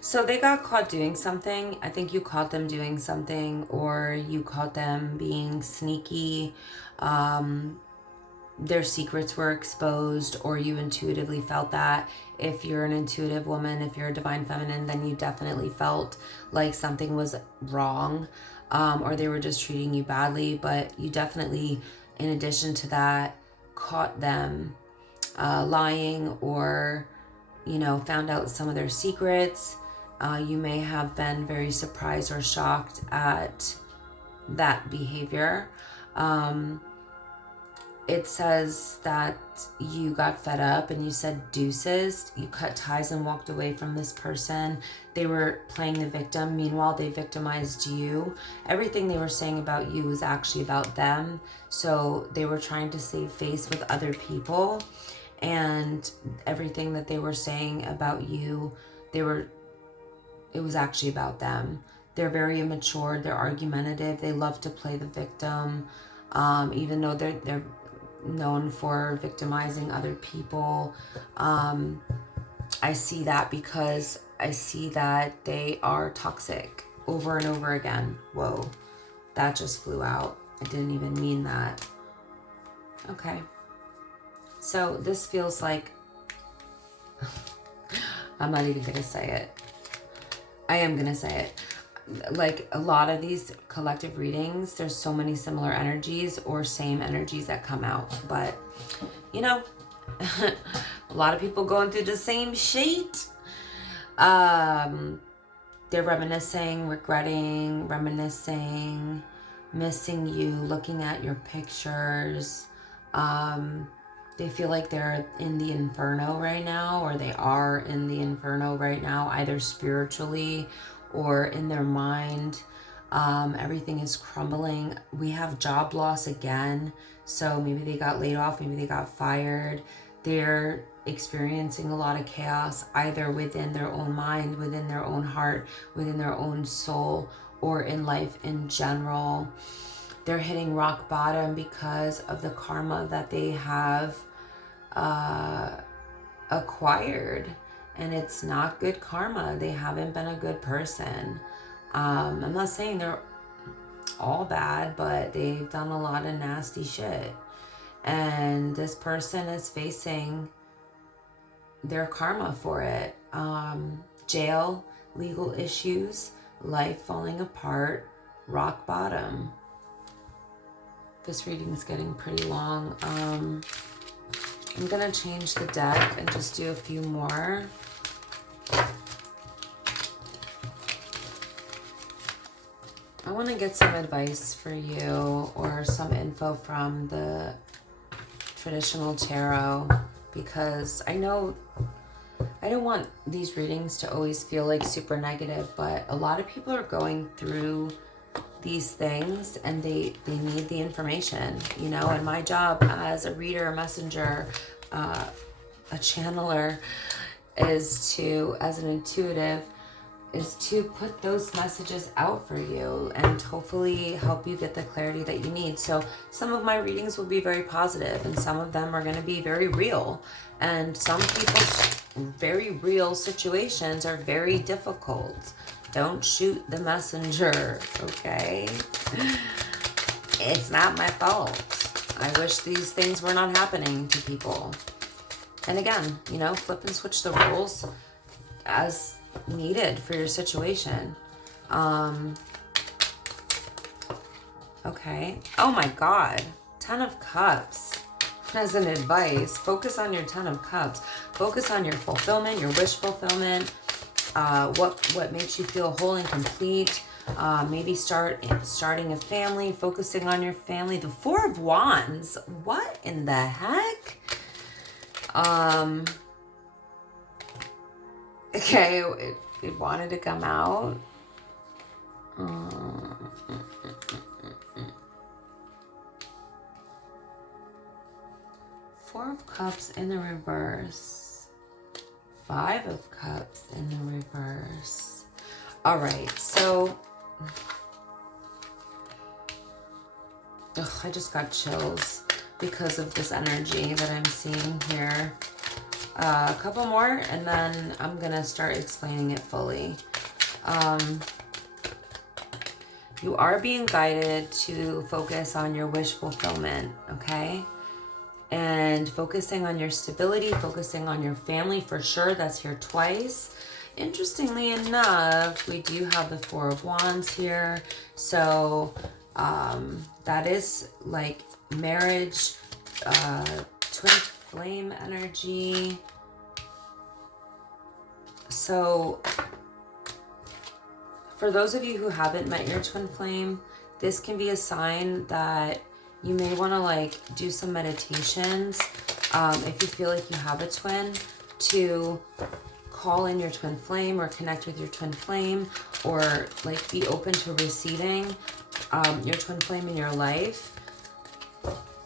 So they got caught doing something. I think you caught them doing something, or you caught them being sneaky. Their secrets were exposed, or you intuitively felt that. If you're an intuitive woman, if you're a divine feminine, then you definitely felt like something was wrong, or they were just treating you badly. But you definitely, in addition to that, caught them lying, or, you know, found out some of their secrets. You may have been very surprised or shocked at that behavior. It says that you got fed up and you said deuces. You cut ties and walked away from this person. They were playing the victim. Meanwhile, they victimized you. Everything they were saying about you was actually about them. So they were trying to save face with other people. And everything that they were saying about you, it was actually about them. They're very immature. They're argumentative. They love to play the victim. Even though they're known for victimizing other people. I see that because I see that they are toxic over and over again. Whoa, that just flew out. I didn't even mean that. Okay. So this feels like, I'm not even going to say it. I am going to say it. Like a lot of these collective readings, there's so many similar energies or same energies that come out. But, you know, a lot of people going through the same shit. They're reminiscing, regretting, reminiscing, missing you, looking at your pictures. They feel like they're in the inferno right now, or they are in the inferno right now, either spiritually or in their mind. Everything is crumbling. We have job loss again. So maybe they got laid off, maybe they got fired. They're experiencing a lot of chaos, either within their own mind, within their own heart, within their own soul, or in life in general. They're hitting rock bottom because of the karma that they have acquired. And it's not good karma. They haven't been a good person. I'm not saying they're all bad, but they've done a lot of nasty shit. And this person is facing their karma for it. Jail, legal issues, life falling apart, rock bottom. This reading is getting pretty long. I'm gonna change the deck and just do a few more. I want to get some advice for you or some info from the traditional tarot, because I know I don't want these readings to always feel like super negative, but a lot of people are going through these things and they need the information, you know, and my job as a reader, a messenger, a channeler is to, as an intuitive, is to put those messages out for you and hopefully help you get the clarity that you need. So some of my readings will be very positive and some of them are going to be very real. And some people's very real situations are very difficult. Don't shoot the messenger, okay? It's not my fault. I wish these things were not happening to people. And again, you know, flip and switch the roles as needed for your situation. Okay. Oh my God. 10 of Cups. As an advice, focus on your 10 of Cups. Focus on your fulfillment, your wish fulfillment. What makes you feel whole and complete. Maybe starting a family, focusing on your family. The 4 of Wands. What in the heck? Okay, it wanted to come out. Four of Cups in the reverse. 5 of Cups in the reverse. All right, so I just got chills because of this energy that I'm seeing here. A couple more and then I'm gonna start explaining it fully. You are being guided to focus on your wish fulfillment, okay? And focusing on your stability, focusing on your family for sure. That's here twice. Interestingly enough, we do have the 4 of Wands here. So that is like marriage, twin flame energy. So for those of you who haven't met your twin flame, this can be a sign that you may want to like do some meditations if you feel like you have a twin, to call in your twin flame or connect with your twin flame, or like be open to receiving your twin flame in your life.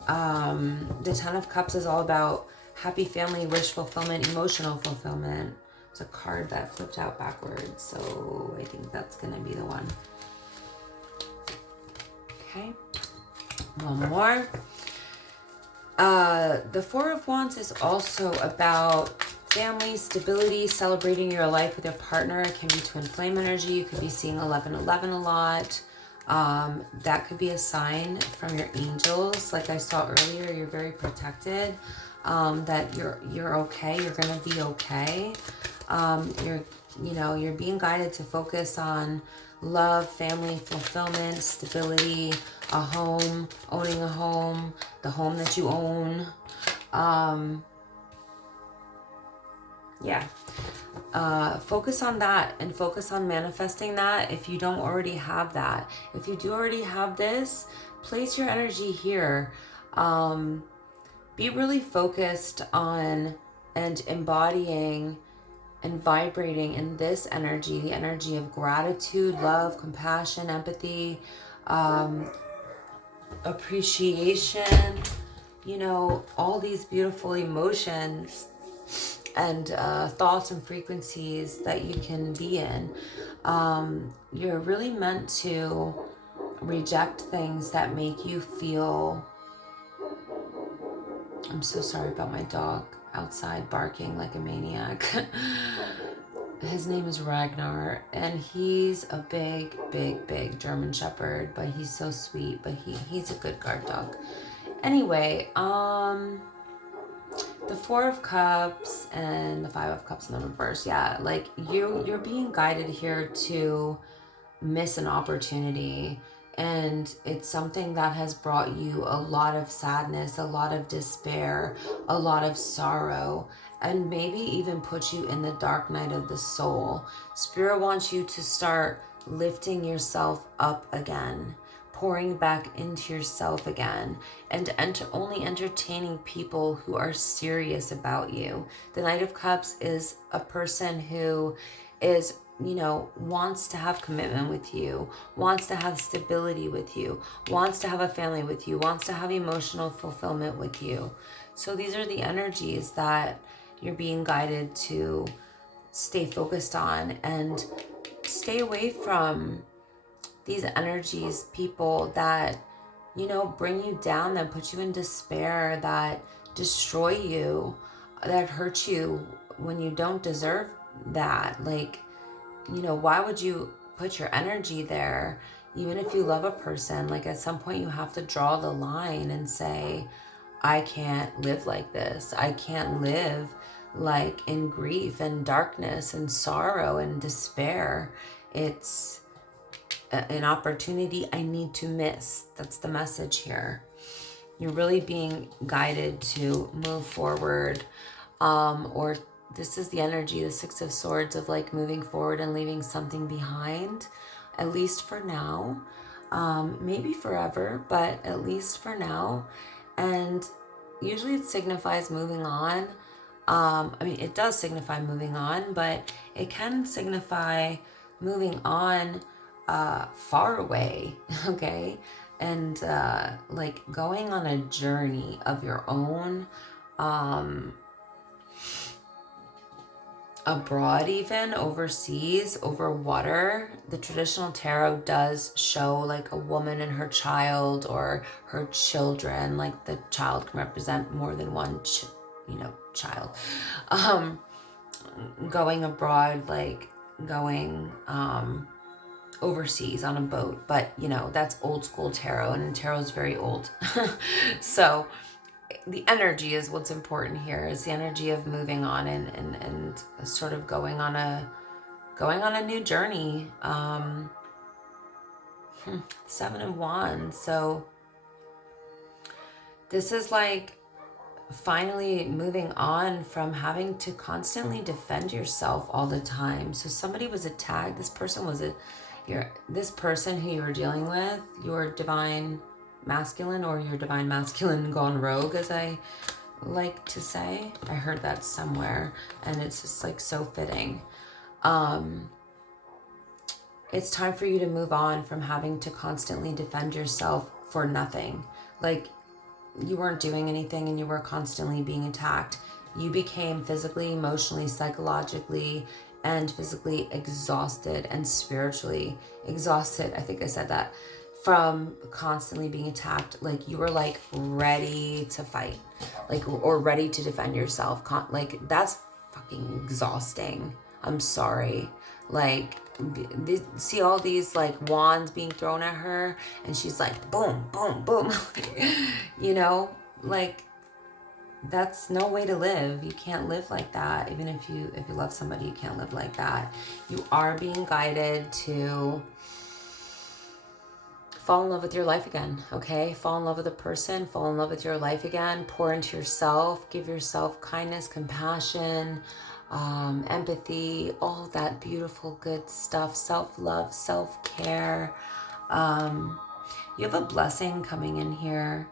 The 10 of Cups is all about happy family, wish fulfillment, emotional fulfillment. It's a card that flipped out backwards, so I think that's going to be the one. Okay. One more. The 4 of Wands is also about family, stability, celebrating your life with your partner. It can be twin flame energy. You could be seeing 1111 a lot. That could be a sign from your angels. Like I saw earlier, you're very protected. That you're okay. You're gonna be okay. You're being guided to focus on love, family, fulfillment, stability, a home, owning a home, the home that you own. Focus on that and focus on manifesting that if you don't already have that. If you do already have this, place your energy here. Be really focused on and embodying and vibrating in this energy, the energy of gratitude, love, compassion, empathy, appreciation, all these beautiful emotions and thoughts and frequencies that you can be in. You're really meant to reject things that make you feel... I'm so sorry about my dog outside barking like a maniac. His name is Ragnar, and he's a big German Shepherd, but he's so sweet, but he's a good guard dog. Anyway, the 4 of Cups and the 5 of Cups in the reverse, like you're being guided here to miss an opportunity. And it's something that has brought you a lot of sadness, a lot of despair, a lot of sorrow, and maybe even put you in the dark night of the soul. Spirit wants you to start lifting yourself up again, pouring back into yourself again, and only entertaining people who are serious about you. The Knight of Cups is a person who is, you know, wants to have commitment with you, wants to have stability with you, wants to have a family with you, wants to have emotional fulfillment with you. So these are the energies that you're being guided to stay focused on, and stay away from these energies, people that, you know, bring you down, that put you in despair, that destroy you, that hurt you when you don't deserve that. Like, you know, why would you put your energy there? Even if you love a person, like at some point you have to draw the line and say, I can't live like this. I can't live like in grief and darkness and sorrow and despair. It's an opportunity I need to miss. That's the message here. You're really being guided to move forward, or this is the energy, the Six of Swords, of like moving forward and leaving something behind, at least for now. Maybe forever, but at least for now. And usually it signifies moving on. I mean, it does signify moving on, but it can signify moving on far away, okay? And like going on a journey of your own, abroad, even overseas, over water. The traditional tarot does show like a woman and her child, or her children. Like the child can represent more than one child, going abroad, like going overseas on a boat. But you know, that's old school tarot, and tarot is very old. So the energy is what's important here, is the energy of moving on and sort of going on a new journey. Seven of Wands. So this is like finally moving on from having to constantly defend yourself all the time. So somebody was attacked. This person was this person who you were dealing with, your divine masculine, or your divine masculine gone rogue, as I like to say. I heard that somewhere, and it's just like so fitting. It's time for you to move on from having to constantly defend yourself for nothing. Like, you weren't doing anything and you were constantly being attacked. You became physically, emotionally, psychologically, and physically exhausted, and spiritually exhausted. I think I said that. From constantly being attacked. Like, you were like ready to fight, like, or ready to defend yourself. Like, that's fucking exhausting. I'm sorry. Like, see all these like wands being thrown at her, and she's like boom, boom, boom. You know, like, that's no way to live. You can't live like that. Even if you love somebody, you can't live like that. You are being guided to fall in love with your life again, okay? Fall in love with a person, fall in love with your life again, pour into yourself, give yourself kindness, compassion, empathy, all that beautiful, good stuff, self-love, self-care. You have a blessing coming in here,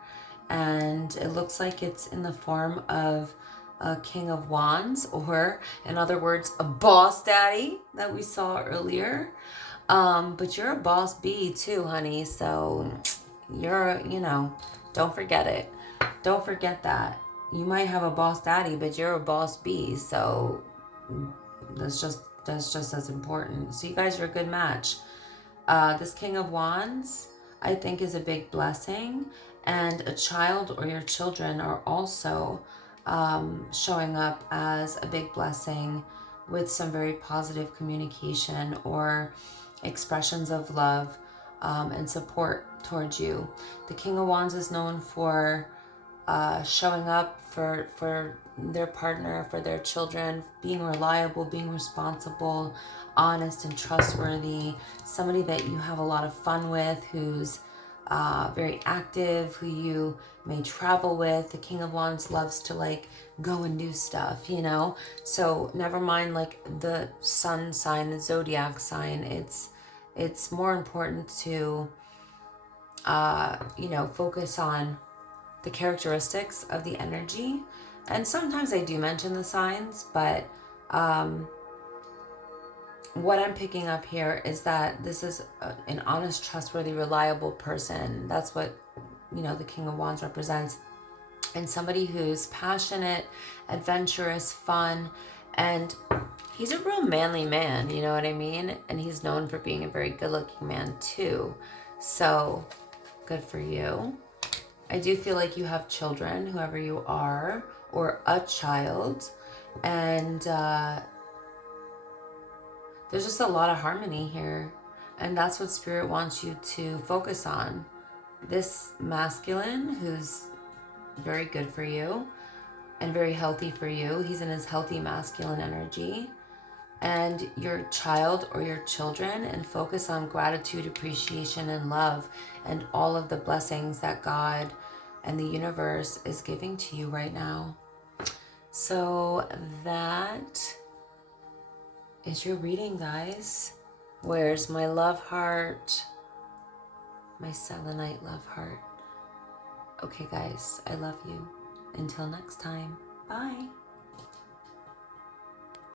and it looks like it's in the form of a King of Wands, or in other words, a boss daddy that we saw earlier. But you're a boss bee too, honey. So you're, don't forget it. Don't forget that. You might have a boss daddy, but you're a boss bee. So that's just as important. So you guys are a good match. This King of Wands, I think, is a big blessing. And a child or your children are also showing up as a big blessing, with some very positive communication or expressions of love and support towards you. The King of Wands is known for showing up for their partner, for their children, being reliable, being responsible, honest and trustworthy, somebody that you have a lot of fun with, who's very active, who you may travel with. The King of Wands loves to like go and do stuff, So never mind like the sun sign, the zodiac sign. It's more important to, you know, focus on the characteristics of the energy. And sometimes I do mention the signs, but what I'm picking up here is that this is an honest, trustworthy, reliable person. That's what, you know, the King of Wands represents. And somebody who's passionate, adventurous, fun, and he's a real manly man, you know what I mean? And he's known for being a very good-looking man too. So, good for you. I do feel like you have children, whoever you are, or a child. And there's just a lot of harmony here. And that's what Spirit wants you to focus on. This masculine who's very good for you and very healthy for you. He's in his healthy masculine energy. And your child or your children, and focus on gratitude, appreciation, and love, and all of the blessings that God and the universe is giving to you right now. So that is your reading, guys. Where's my love heart? My selenite love heart. Okay, guys, I love you. Until next time, bye.